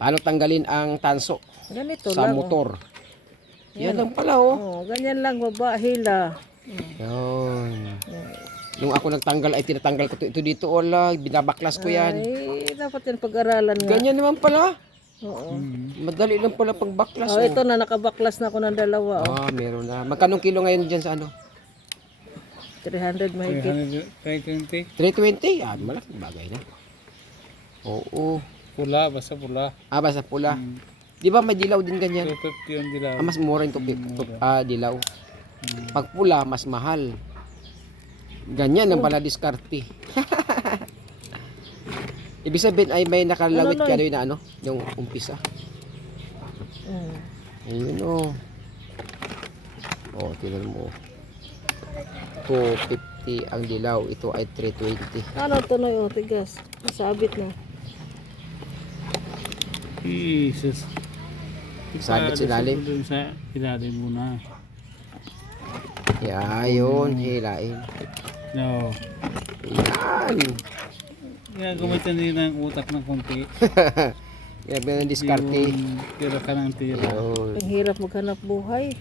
Paano tanggalin ang tanso Ganito sa lang. motor? Yan Yan. lang pala oh. Oh, ganyan lang baba, hila. Yun. Nung ako nagtanggal ay tinatanggal ko ito dito. Wala, binabaklas ko yan. Ay, dapat yan pag-aralan nga. Ganyan naman pala. Oo. Madali lang pala pang baklas. Oh, ito na, nakabaklas na ako ng dalawa. Oh. Meron na. Magkanong kilo ngayon dyan sa ano? 300 mahigit. 320. 320? Malaking bagay na. Oo. Pula, basta pula. Basta pula. Di ba may dilaw din ganyan? 250 yung dilaw. Mas mura yung dilaw. Pag pula, mas mahal. Ganyan ang pala diskarte. Ibig sabihin ay may nakalawit ka rin na ano, yung umpisa. Ayun o. Tingnan mo. 250 ang dilaw. Ito ay 320. Ano ito na yung tigas? Masabit na. Jesus. Sabit sa ilalim. Doon sa ilalim muna. Yun, hilain. No. Yan. Kaya gamitin din ng utak ng konti. Yan, ang diskarte. Yung tira ka ng tira. Yun. Ang hirap maghanap buhay.